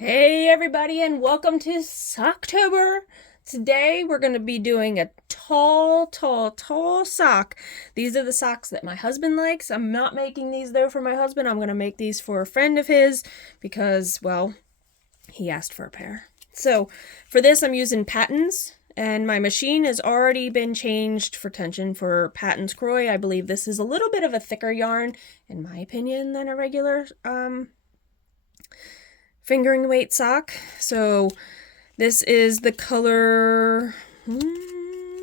Hey everybody, and welcome to Socktober. Today we're going to be doing a tall sock. These are the socks that my husband likes. I'm not making these though for my husband. I'm going to make these for a friend of his because, well, he asked for a pair. So for this I'm using Patons, and my machine has already been changed for tension for Patons Kroy. I believe this is a little bit of a thicker yarn, in my opinion, than a regular fingering weight sock. So this is the color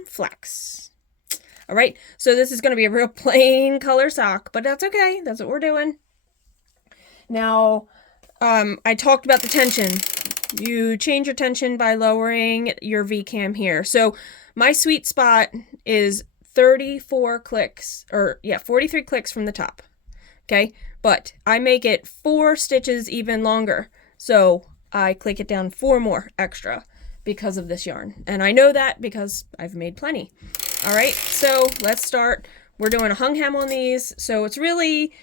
Flex. All right, so this is going to be a real plain color sock, but that's okay. That's what we're doing. Now, I talked about the tension. You change your tension by lowering your V-cam here. So my sweet spot is 34 clicks, or yeah, 43 clicks from the top. Okay, but I make it 4 stitches even longer. So I click it down 4 more extra because of this yarn. And I know that because I've made plenty. All right, so let's start. We're doing a hung hem on these. So it's really,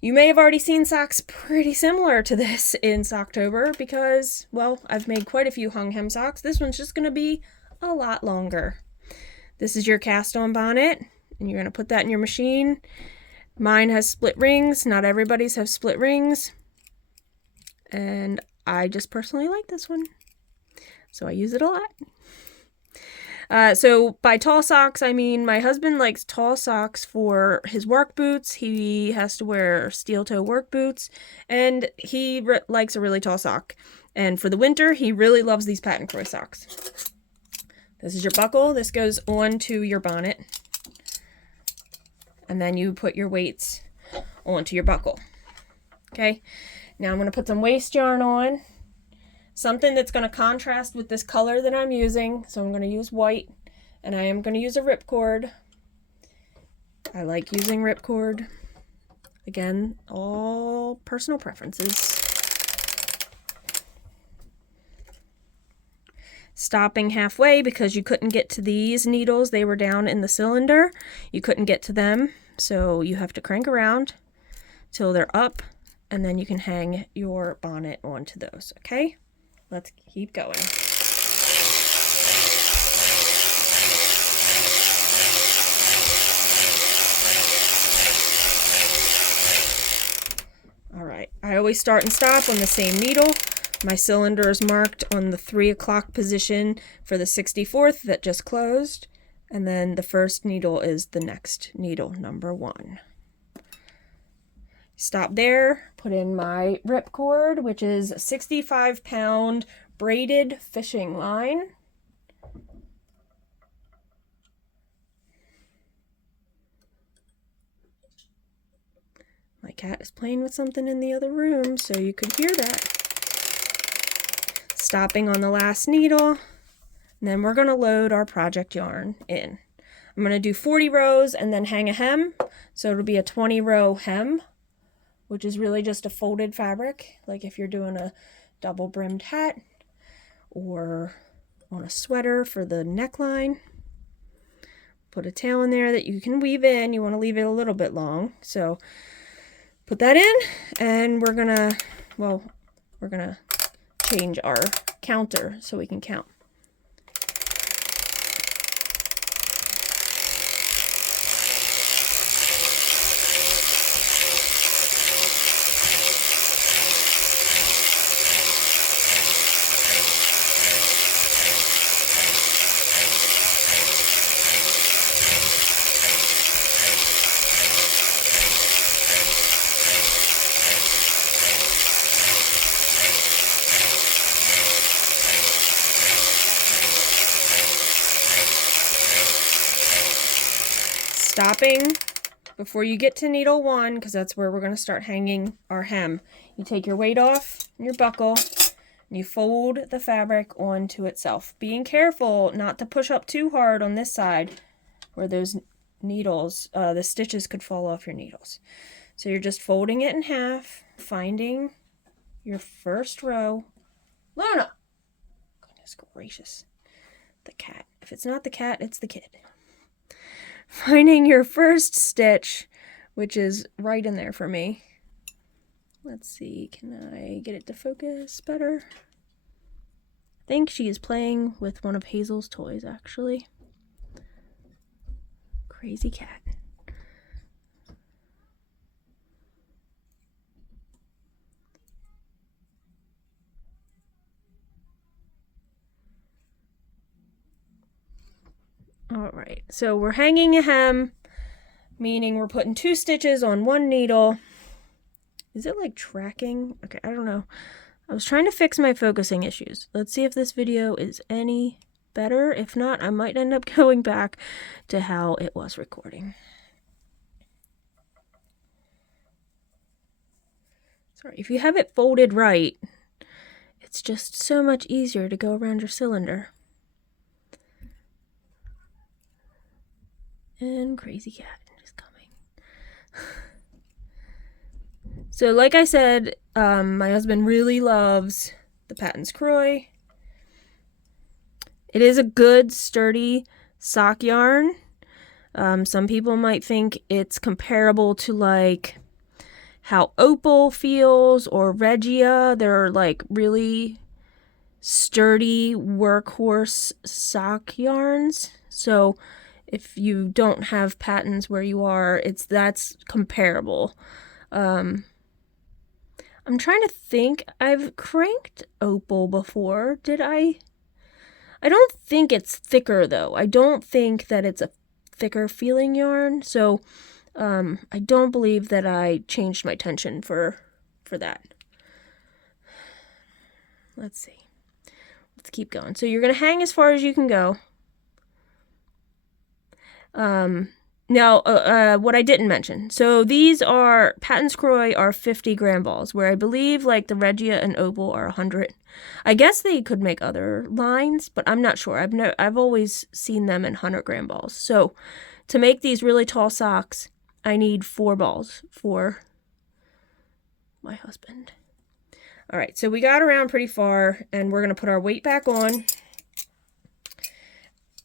you may have already seen socks pretty similar to this in Socktober because, well, I've made quite a few hung hem socks. This one's just gonna be a lot longer. This is your cast on bonnet, and you're gonna put that in your machine. Mine has split rings. Not everybody's have split rings. And I just personally like this one, so I use it a lot. So by tall socks, I mean my husband likes tall socks for his work boots. He has to wear steel toe work boots, and he likes a really tall sock. And for the winter, he really loves these Patons Kroy socks. This is your buckle. This goes onto your bonnet, and then you put your weights onto your buckle. Okay. Now I'm going to put some waist yarn on, something that's going to contrast with this color that I'm using. So I'm going to use white, and I am going to use a ripcord. I like using ripcord. Again, all personal preferences. Stopping halfway because you couldn't get to these needles. They were down in the cylinder. You couldn't get to them, so you have to crank around till they're up. And then you can hang your bonnet onto those, okay? Let's keep going. All right, I always start and stop on the same needle. My cylinder is marked on the 3 o'clock position for the 64th that just closed. And then the first needle is the next needle, number 1. Stop there, put in my ripcord, which is a 65-pound braided fishing line. My cat is playing with something in the other room, so you could hear that. Stopping on the last needle, and then we're going to load our project yarn in. I'm going to do 40 rows and then hang a hem, so it'll be a 20-row hem, which is really just a folded fabric, like if you're doing a double brimmed hat or on a sweater for the neckline. Put a tail in there that you can weave in. You want to leave it a little bit long, so put that in, and we're gonna change our counter so we can count. Stopping before you get to needle 1, because that's where we're going to start hanging our hem. You take your weight off your buckle, and you fold the fabric onto itself. Being careful not to push up too hard on this side where those needles, the stitches could fall off your needles. So you're just folding it in half, finding your first row. Luna! Goodness gracious. The cat. If it's not the cat, it's the kid. Finding your first stitch, which is right in there for me, Let's see, can I get it to focus better? I think she is playing with one of Hazel's toys, actually. Crazy cat. All right, so we're hanging a hem, meaning we're putting 2 stitches on 1 needle. Is it like tracking? Okay, I don't know. I was trying to fix my focusing issues. Let's see if this video is any better. If not, I might end up going back to how it was recording. Sorry, if you have it folded right, it's just so much easier to go around your cylinder. And crazy cat is coming. So like I said, my husband really loves the Patons Kroy. It is a good, sturdy sock yarn. Some people might think it's comparable to like how Opal feels or Regia. They're like really sturdy workhorse sock yarns. So if you don't have Patons where you are, that's comparable. I'm trying to think. I've cranked Opal before. Did I? I don't think it's thicker though. I don't think that it's a thicker feeling yarn. So I don't believe that I changed my tension for that. Let's see. Let's keep going. So you're going to hang as far as you can go. Now, what I didn't mention. So these are, Patons Kroy are 50 gram balls, where I believe like the Regia and Opal are 100. I guess they could make other lines, but I'm not sure. I've always seen them in 100 gram balls. So to make these really tall socks, I need 4 balls for my husband. All right, so we got around pretty far, and we're going to put our weight back on.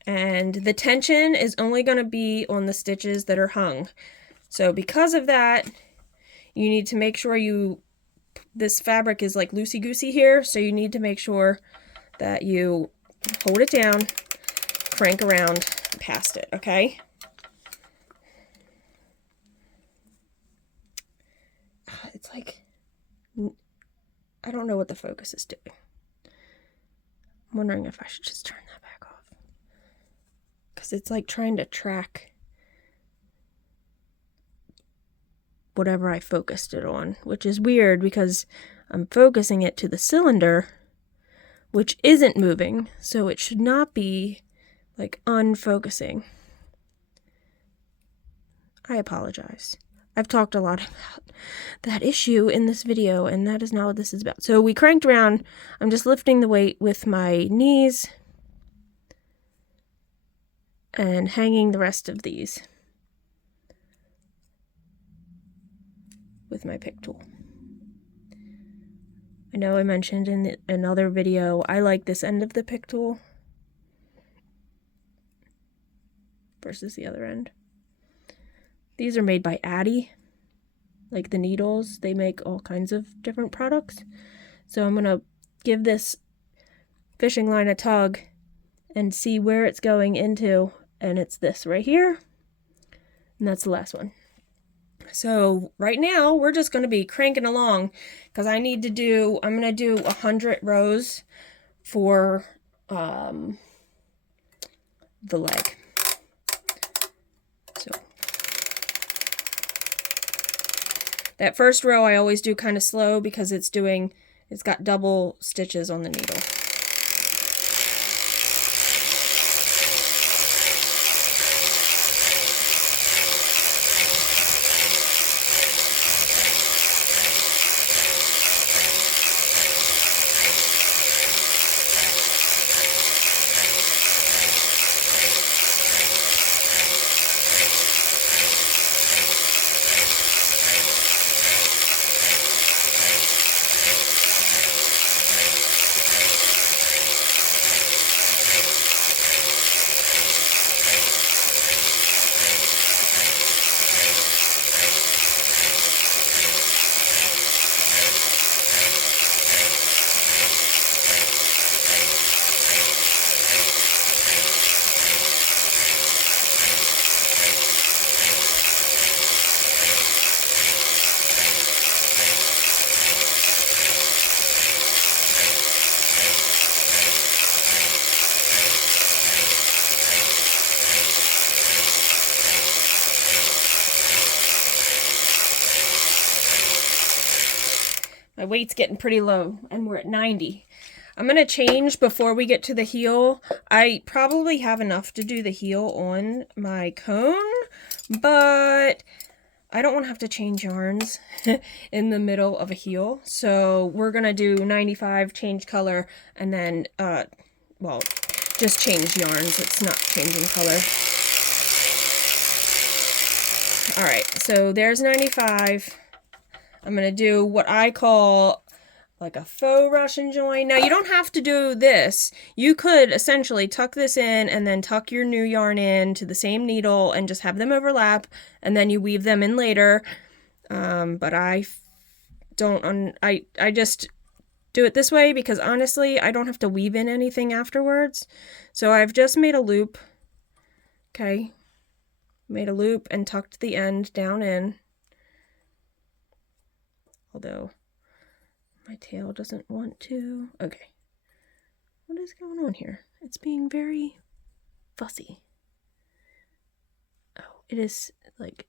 And the tension is only going to be on the stitches that are hung. So because of that, you need to make sure this fabric is like loosey-goosey here, so you need to make sure that you hold it down, crank around past it, okay? It's like, I don't know what the focus is doing. I'm wondering if I should just turn that back off. Because it's like trying to track whatever I focused it on, which is weird because I'm focusing it to the cylinder, which isn't moving, so it should not be like unfocusing. I apologize. I've talked a lot about that issue in this video, and that is not what this is about. So we cranked around. I'm just lifting the weight with my knees and hanging the rest of these with my pick tool. I know I mentioned in another video, I like this end of the pick tool versus the other end. These are made by Addy, like the needles. They make all kinds of different products. So I'm going to give this fishing line a tug and see where it's going into. And it's this right here. And that's the last one. So right now we're just going to be cranking along because I'm going to do 100 rows for the leg. So that first row I always do kind of slow because it's got double stitches on the needle. My weight's getting pretty low, and we're at 90. I'm going to change before we get to the heel. I probably have enough to do the heel on my cone, but I don't want to have to change yarns in the middle of a heel. So we're going to do 95, change color, and then, well, just change yarns. It's not changing color. All right, so there's 95. I'm going to do what I call like a faux Russian join. Now, you don't have to do this. You could essentially tuck this in and then tuck your new yarn in to the same needle and just have them overlap, and then you weave them in later. But I don't, I just do it this way because honestly, I don't have to weave in anything afterwards. So I've just made a loop. Okay. Made a loop and tucked the end down in. Although my tail doesn't want to. Okay. What is going on here? It's being very fussy. Oh, it is like,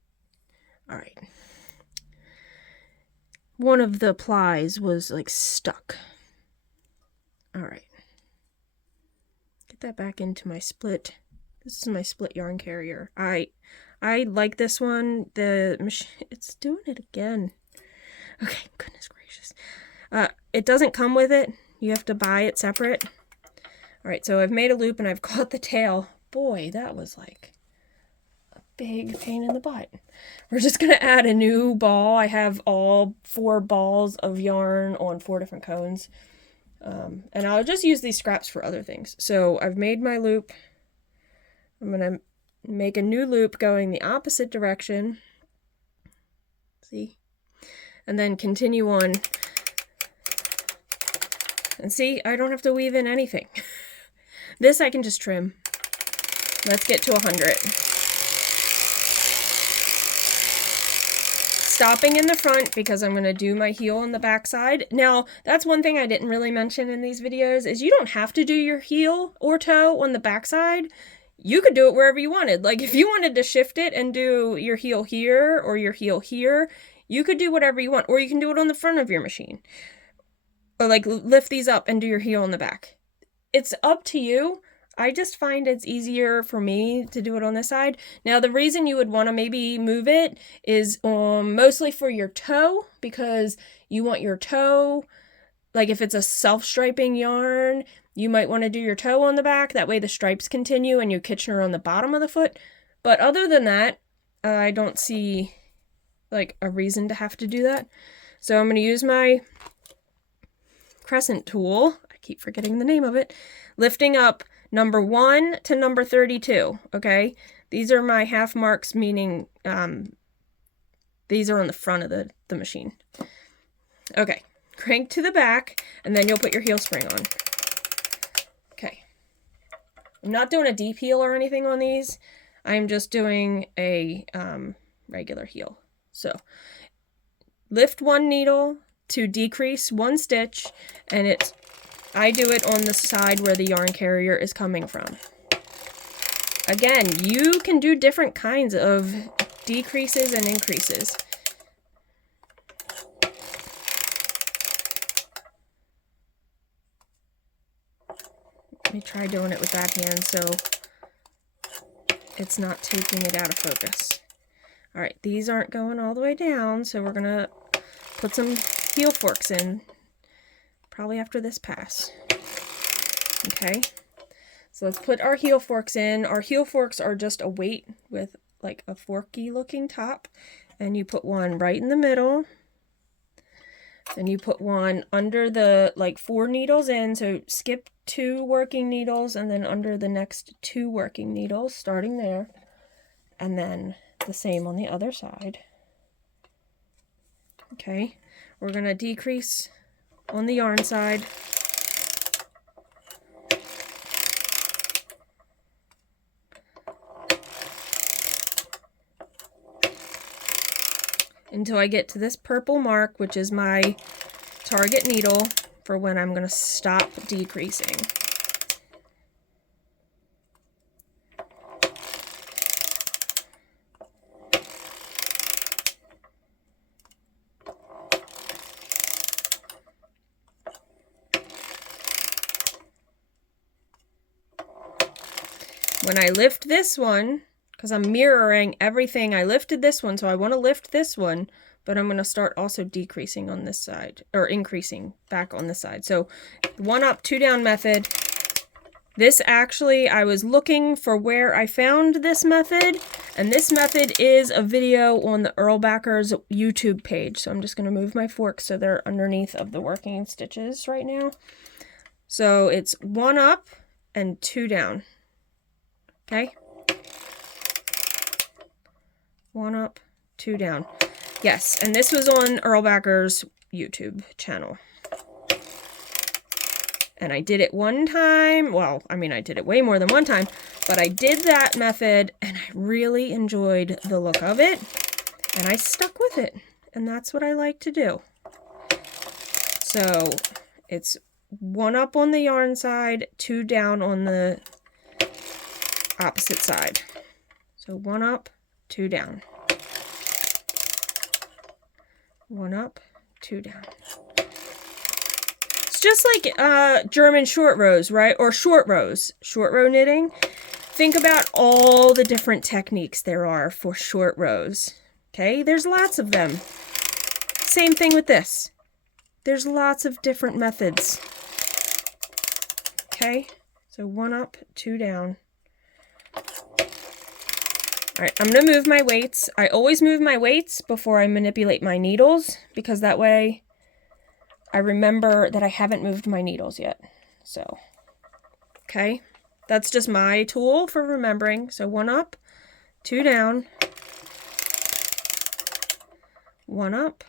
all right. One of the plies was like stuck. All right. Get that back into my split. This is my split yarn carrier. I like this one. The machine, it's doing it again. Okay, goodness gracious. It doesn't come with it. You have to buy it separate. All right, so I've made a loop and I've caught the tail. Boy, that was like a big pain in the butt. We're just gonna add a new ball. I have all 4 balls of yarn on 4 different cones. And I'll just use these scraps for other things. So I've made my loop. I'm gonna make a new loop going the opposite direction. See? And then continue on. And see, I don't have to weave in anything. This I can just trim. Let's get to 100. Stopping in the front because I'm going to do my heel on the back side. Now, that's one thing I didn't really mention in these videos is you don't have to do your heel or toe on the back side. You could do it wherever you wanted. Like if you wanted to shift it and do your heel here or your heel here, you could do whatever you want. Or you can do it on the front of your machine. Or like lift these up and do your heel on the back. It's up to you. I just find it's easier for me to do it on this side. Now the reason you would want to maybe move it is mostly for your toe, because you want your toe, like if it's a self-striping yarn, you might want to do your toe on the back. That way the stripes continue and your Kitchener on the bottom of the foot. But other than that, I don't see like a reason to have to do that. So I'm going to use my crescent tool. I keep forgetting the name of it. Lifting up number 1 to number 32. Okay. These are my half marks, meaning these are on the front of the machine. Okay. Crank to the back and then you'll put your heel spring on. Okay. I'm not doing a deep heel or anything on these. I'm just doing a regular heel. So lift 1 needle to decrease 1 stitch, and I do it on the side where the yarn carrier is coming from. Again, you can do different kinds of decreases and increases. Let me try doing it with that hand so it's not taking it out of focus. All right, these aren't going all the way down, so we're gonna put some heel forks in, probably after this pass. Okay, so let's put our heel forks in. Our heel forks are just a weight with like a forky looking top, and you put one right in the middle. Then you put one under the like 4 needles in, so skip 2 working needles and then under the next 2 working needles, starting there, and then the same on the other side. Okay, we're going to decrease on the yarn side. Until I get to this purple mark, which is my target needle for when I'm going to stop decreasing. when I lift this one, because I'm mirroring everything, I lifted this one, so I want to lift this one, but I'm going to start also decreasing on this side, or increasing back on this side. So 1 up, 2 down method. This actually, I was looking for where I found this method, and this method is a video on the Erlbacher's YouTube page. So I'm just going to move my forks so they're underneath of the working stitches right now. So it's 1 up and 2 down. Okay? 1 up, 2 down. Yes, and this was on Erlbacher's YouTube channel. And I did it one time. Well, I mean, I did it way more than one time, but I did that method and I really enjoyed the look of it. And I stuck with it. And that's what I like to do. So it's 1 up on the yarn side, 2 down on the opposite side. So 1 up, 2 down. 1 up, 2 down. It's just like German short rows, right? Or short rows, short row knitting. Think about all the different techniques there are for short rows. Okay, there's lots of them. Same thing with this. There's lots of different methods. Okay, so 1 up, 2 down. All right, I'm going to move my weights. I always move my weights before I manipulate my needles, because that way I remember that I haven't moved my needles yet. So, okay, that's just my tool for remembering. So 1 up, 2 down, 1 up.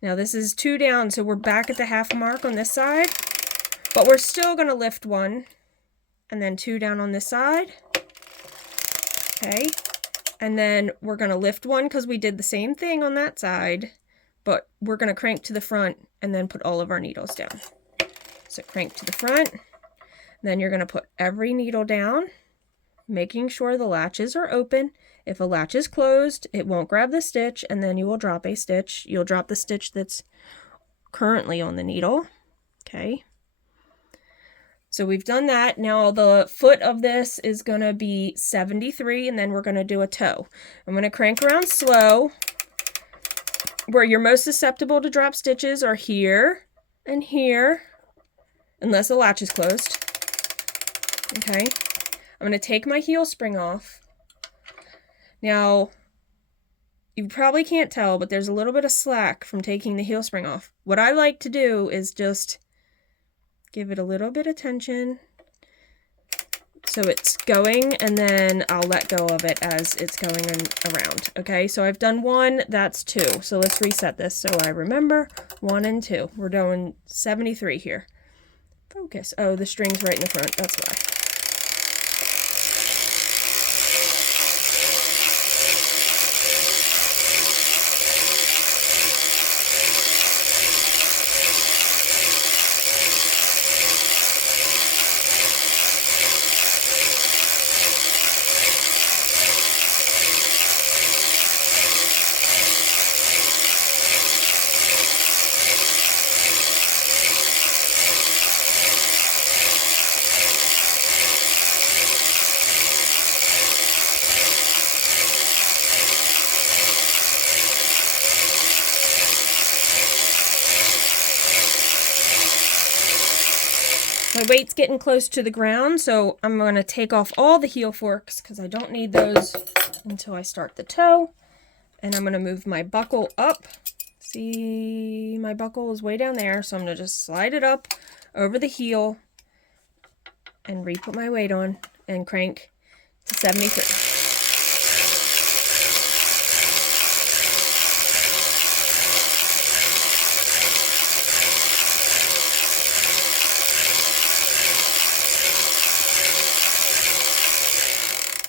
Now this is 2 down, so we're back at the half mark on this side, but we're still going to lift 1 and then 2 down on this side. Okay. And then we're going to lift 1 because we did the same thing on that side, but we're going to crank to the front and then put all of our needles down. So crank to the front, then you're going to put every needle down, making sure the latches are open. If a latch is closed, it won't grab the stitch, and then you will drop a stitch. You'll drop the stitch that's currently on the needle. Okay. So we've done that. Now the foot of this is going to be 73, and then we're going to do a toe. I'm going to crank around slow. Where you're most susceptible to drop stitches are here and here, unless the latch is closed. Okay. I'm going to take my heel spring off. Now, you probably can't tell, but there's a little bit of slack from taking the heel spring off. What I like to do is just give it a little bit of tension so it's going, and then I'll let go of it as it's going around. Okay, so I've done 1, that's 2. So let's reset this so I remember 1 and 2. We're doing 73 here. Focus. Oh, the string's right in the front, that's why. My weight's getting close to the ground, so I'm going to take off all the heel forks because I don't need those until I start the toe. And I'm going to move my buckle up. See, my buckle is way down there, so I'm going to just slide it up over the heel and re-put my weight on and crank to 73.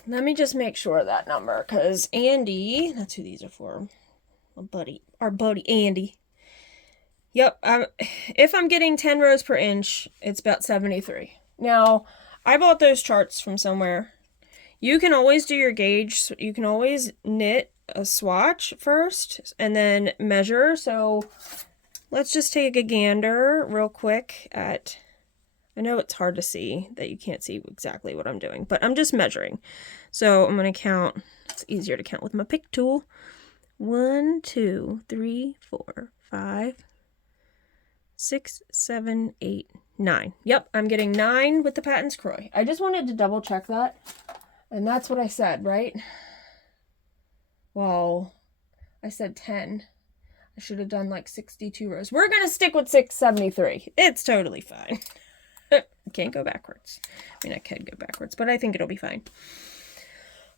Let me just make sure of that number, because Andy, that's who these are for, our buddy Andy. Yep, if I'm getting 10 rows per inch, it's about 73. Now, I bought those charts from somewhere. You can always do your gauge. So you can always knit a swatch first and then measure. So let's just take a gander real quick at I know it's hard to see, that you can't see exactly what I'm doing, but I'm just measuring. So I'm going to count. It's easier to count with my pick tool. 1, 2, 3, 4, 5, 6, 7, 8, 9. Yep, I'm getting 9 with the Patons Kroy. I just wanted to double check that. And that's what I said, right? Well, I said 10. I should have done like 62 rows. We're going to stick with 673. It's totally fine. Can't go backwards. I mean, I could go backwards, but I think it'll be fine.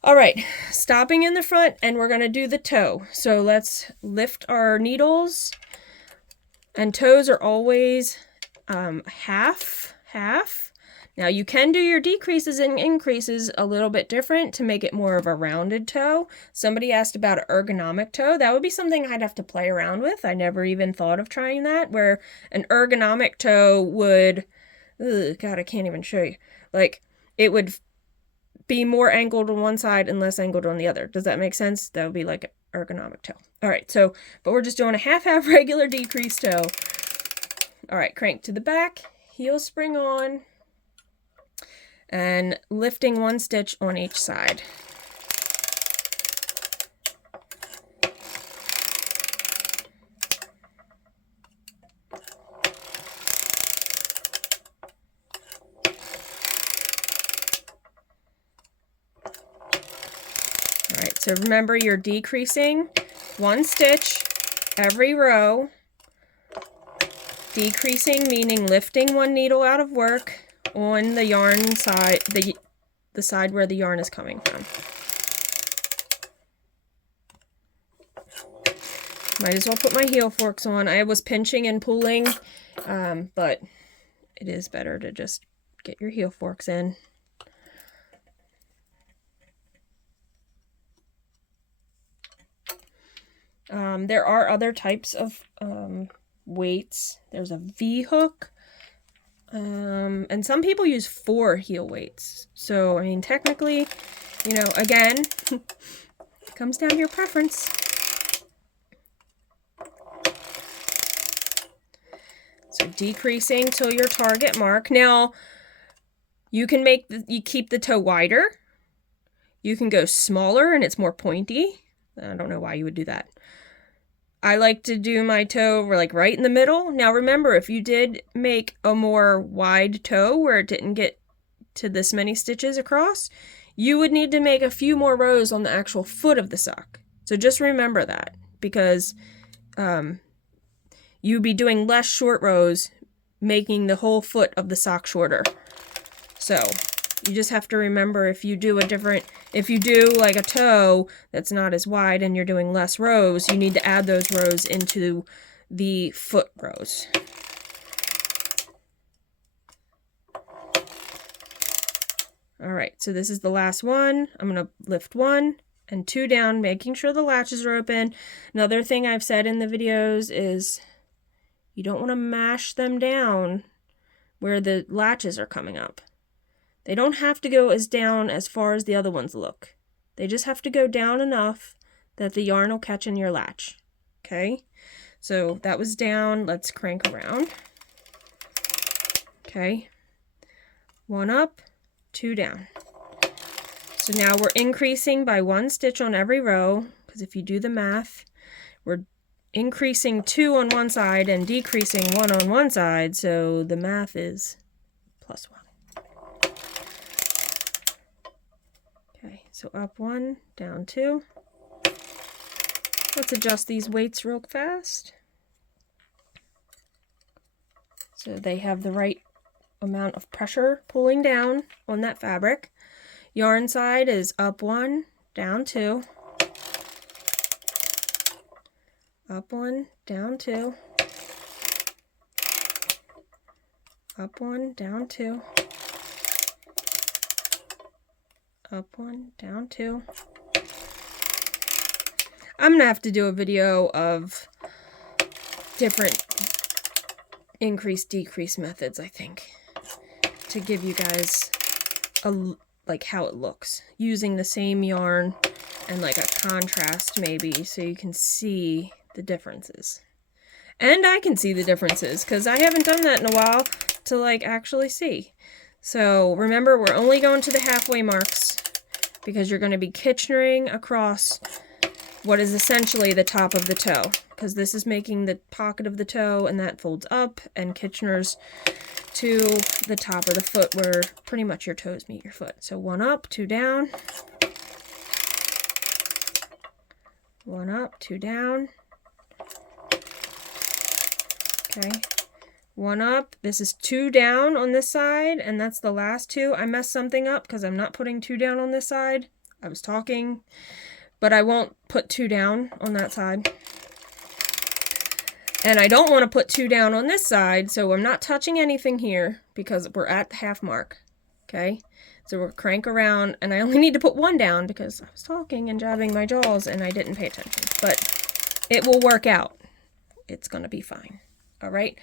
All right, stopping in the front, and we're going to do the toe. So let's lift our needles. And toes are always half. Now you can do your decreases and increases a little bit different to make it more of a rounded toe. Somebody asked about an ergonomic toe. That would be something I'd have to play around with. I never even thought of trying that, where an ergonomic toe would, God, I can't even show you. Like, it would be more angled on one side and less angled on the other. Does that make sense? That would be like an ergonomic toe. All right, so, but we're just doing a half regular decrease toe. All right, crank to the back, heel spring on, and lifting 1 stitch on each side. All right, so remember, you're decreasing 1 stitch every row. Decreasing meaning lifting 1 needle out of work on the yarn side, the side where the yarn is coming from. Might as well put my heel forks on. I was pinching and pulling, but it is better to just get your heel forks in. There are other types of weights. There's a V-hook. And some people use 4 heel weights. So, I mean, technically, you know, again, it comes down to your preference. So decreasing till your target mark. Now, you can you keep the toe wider. You can go smaller and it's more pointy. I don't know why you would do that. I like to do my toe like right in the middle. Now remember, if you did make a more wide toe where it didn't get to this many stitches across, you would need to make a few more rows on the actual foot of the sock. So just remember that, because you'd be doing less short rows, making the whole foot of the sock shorter. So you just have to remember, if you do like a toe that's not as wide and you're doing less rows, you need to add those rows into the foot rows. All right, so this is the last one. I'm going to lift 1 and 2 down, making sure the latches are open. Another thing I've said in the videos is you don't want to mash them down where the latches are coming up. They don't have to go down as far as the other ones look. They just have to go down enough that the yarn will catch in your latch. Okay, so that was down. Let's crank around. Okay, 1 up, 2 down. So now we're increasing by 1 stitch on every row, because if you do the math, we're increasing 2 on one side and decreasing 1 on one side, so the math is +1. Okay, so up 1, down 2. Let's adjust these weights real fast so they have the right amount of pressure pulling down on that fabric. Yarn side is up 1, down 2. Up 1, down 2. Up 1, down 2. Up 1, down 2. I'm gonna have to do a video of different increase-decrease methods, I think, to give you guys like how it looks, using the same yarn and like a contrast maybe, so you can see the differences. And I can see the differences, because I haven't done that in a while. to like actually see. So remember, we're only going to the halfway marks because you're going to be Kitchenering across what is essentially the top of the toe, because this is making the pocket of the toe and that folds up, and Kitchener's to the top of the foot where pretty much your toes meet your foot. So 1 up, 2 down, 1 up, 2 down. Okay, 1 up. This is 2 down on this side, and that's the last 2. I messed something up because I'm not putting 2 down on this side. I was talking, but I won't put 2 down on that side. And I don't want to put 2 down on this side, so I'm not touching anything here because we're at the half mark. Okay, so we'll crank around, and I only need to put 1 down because I was talking and jabbing my jaws and I didn't pay attention. But it will work out. It's going to be fine. All right,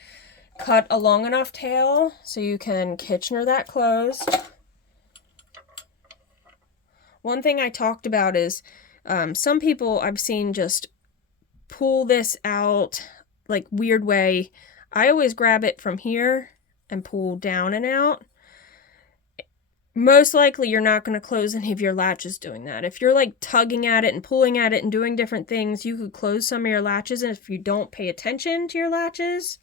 cut a long enough tail so you can Kitchener that closed. One thing I talked about is some people I've seen just pull this out like weird way. I always grab it from here and pull down and out. Most likely you're not going to close any of your latches doing that. If you're like tugging at it and pulling at it and doing different things, you could close some of your latches, and if you don't pay attention to your latches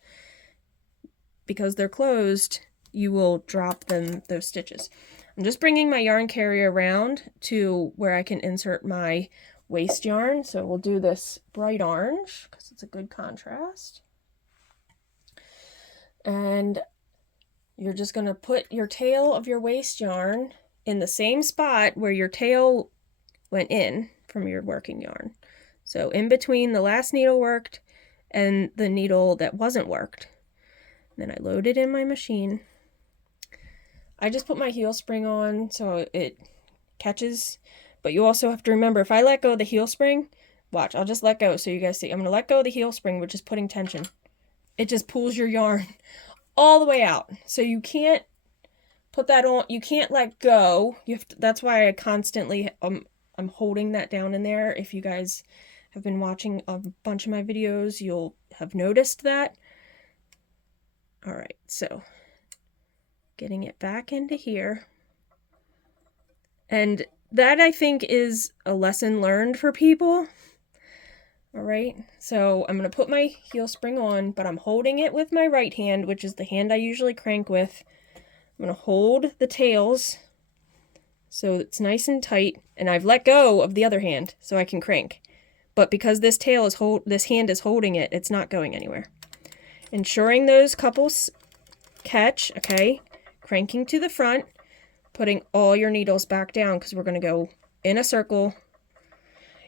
because they're closed, you will drop those stitches. I'm just bringing my yarn carrier around to where I can insert my waste yarn. So we'll do this bright orange because it's a good contrast. And you're just going to put your tail of your waste yarn in the same spot where your tail went in from your working yarn. So in between the last needle worked and the needle that wasn't worked. Then I load it in my machine. I just put my heel spring on so it catches. But you also have to remember, if I let go of the heel spring, watch, I'll just let go so you guys see. I'm going to let go of the heel spring, which is putting tension. It just pulls your yarn all the way out. So you can't put that on, you can't let go. You have to, that's why I constantly, I'm holding that down in there. If you guys have been watching a bunch of my videos, you'll have noticed that. All right, so getting it back into here. And that, I think, is a lesson learned for people. All right, so I'm going to put my heel spring on, but I'm holding it with my right hand, which is the hand I usually crank with. I'm going to hold the tails so it's nice and tight, and I've let go of the other hand so I can crank. But because this hand is holding it, it's not going anywhere. Ensuring those couples catch, okay? Cranking to the front, putting all your needles back down because we're going to go in a circle,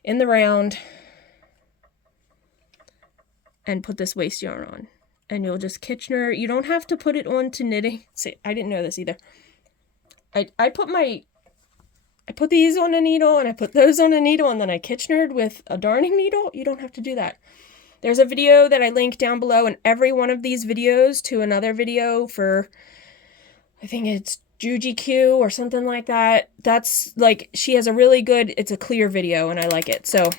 in the round, and put this waste yarn on. And you'll just Kitchener. You don't have to put it on to knitting. See, I didn't know this either. I put these on a needle, and I put those on a needle, and then I Kitchenered with a darning needle. You don't have to do that. There's a video that I link down below, and every one of these videos to another video for, I think it's Juji or something like that. That's like, she has a really good, it's a clear video, and I like it. So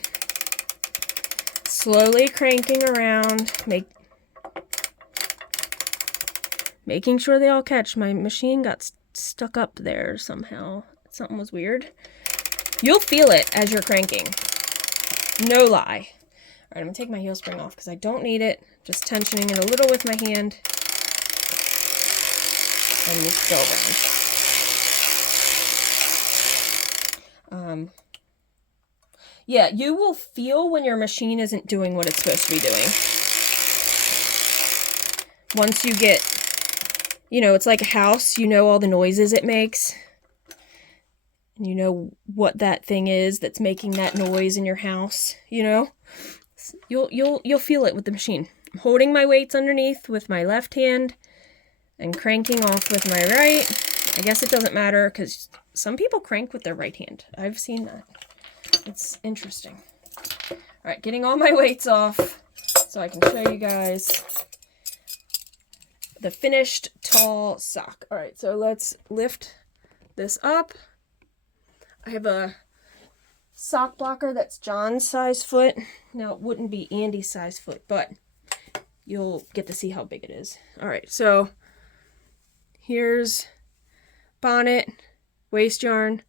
slowly cranking around, making sure they all catch. My machine got stuck up there somehow. Something was weird. You'll feel it as you're cranking. No lie. All right, I'm going to take my heel spring off because I don't need it. Just tensioning it a little with my hand. And just go around. Yeah, you will feel when your machine isn't doing what it's supposed to be doing. Once you get, it's like a house. You know all the noises it makes. And you know what that thing is that's making that noise in your house, You'll feel it with the machine. I'm holding my weights underneath with my left hand and cranking off with my right. I guess it doesn't matter because some people crank with their right hand. I've seen that. It's interesting. All right, getting all my weights off so I can show you guys the finished tall sock. All right, so let's lift this up. I have a sock blocker that's John's size foot. Now, it wouldn't be Andy's size foot, but you'll get to see how big it is. All right, so Here's bonnet, waste yarn,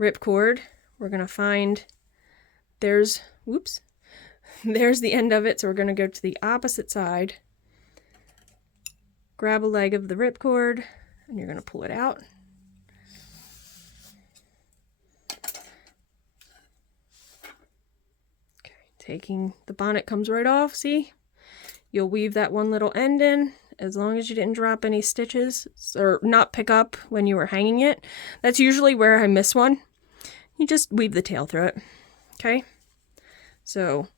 ripcord. We're going to find, there's the end of it. So we're going to go to the opposite side, grab a leg of the ripcord, and you're going to pull it out. Okay, taking the bonnet comes right off, see? You'll weave that one little end in, as long as you didn't drop any stitches or not pick up when you were hanging it. That's usually where I miss one. You just weave the tail through it, okay? So,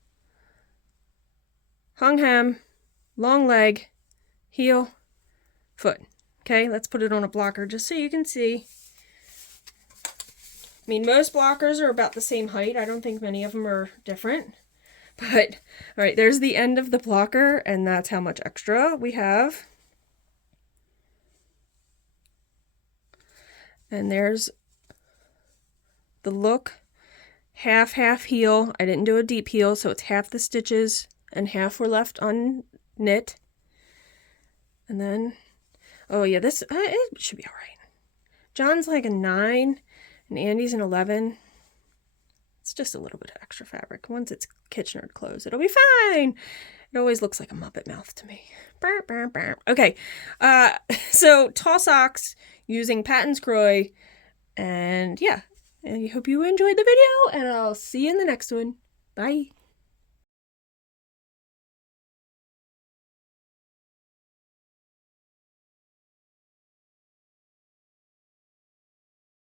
hung hem, long leg, heel, foot. Okay, let's put it on a blocker just so you can see. I mean, most blockers are about the same height. I don't think many of them are different. But, all right, there's the end of the blocker, and that's how much extra we have. And there's the look. Half heel. I didn't do a deep heel, so it's half the stitches and half were left unknit. And then, oh yeah, this it should be all right. John's like a 9 and Andy's an 11. It's just a little bit of extra fabric. Once it's Kitchener closed, it'll be fine. It always looks like a Muppet mouth to me. Okay, so tall socks using Patons Kroy, and yeah, and I hope you enjoyed the video, and I'll see you in the next one. Bye.